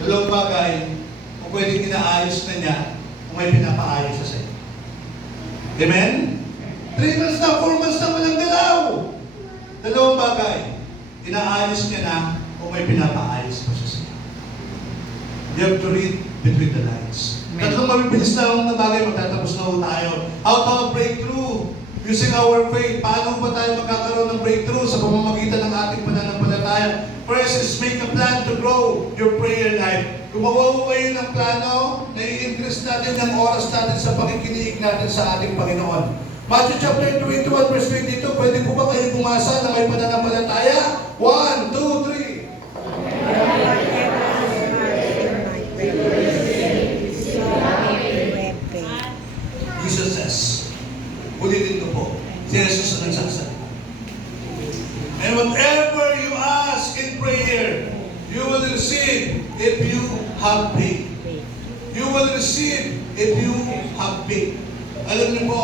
Dalawang bagay, kung pwedeng inaayos na niya, kung may pinapaayos sa sa'yo. Amen? 3 months na, 4 months na walang galaw. Dalawang bagay, inaayos niya na kung may pinapaayos pa siya sa'yo. You have to read between the lines. Tatlong mabibilis na akong bagay, magtatapos na tayo. How to breakthrough? Using our faith. Paano ba tayo magkakaroon ng breakthrough sa pamamagitan ng ating pananampalataya? First is make a plan to grow your prayer life. Gumawa ko kayo ng plano, nai-increase natin ang oras natin sa pakikinig natin sa ating Panginoon. Matthew chapter 21 verse 22, pwede po ba kayo bumasa na may pananampalataya? 1, 2, 3. Jesus says, ulitin ko po, si Jesus ang nagsasabi. And whatever you ask in prayer, you will receive if you have faith. You will receive if you have faith. Alam niyo po,